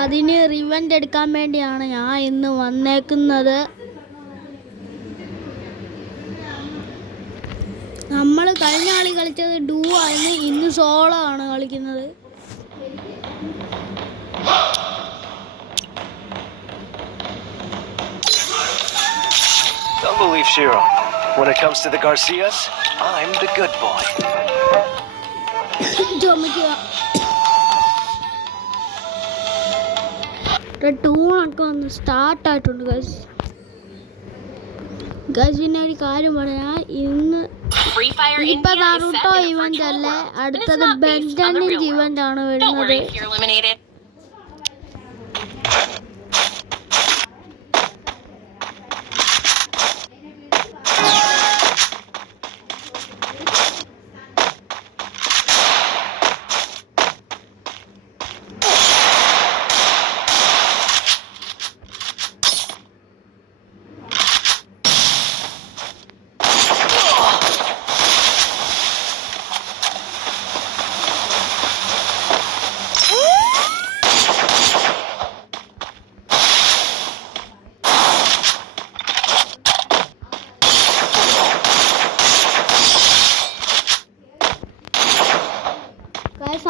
അതിന് റിവെഞ്ച് എടുക്കാൻ വേണ്ടിയാണ് ഞാൻ ഇന്ന് വന്നേക്കുന്നത്. നമ്മൾ കഴിഞ്ഞ കളി കളിച്ചത് ഡൂ ആയിരുന്നു, ഇന്ന് സോളോ ആണ് കളിക്കുന്നത്. Don't believe Shiro. When it comes to the Garcias, I'm the good boy. ടൂണൊക്കെ ഒന്ന് സ്റ്റാർട്ടായിട്ടുണ്ട് ഗൈസ്. പിന്നെ ഒരു കാര്യം പറയാം, ഇപ്പൊ നാറുട്ടോ ഇവന്റ് അല്ലേ, അടുത്തത് ബെഞ്ചമിൻ ഇവന്റ് ആണ് വരുന്നത്.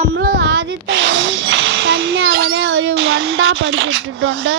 നമ്മൾ ആദ്യത്തെ കളി തന്നെ അവനെ ഒരു വണ്ടാ പഠിച്ചിട്ടിട്ടുണ്ട്.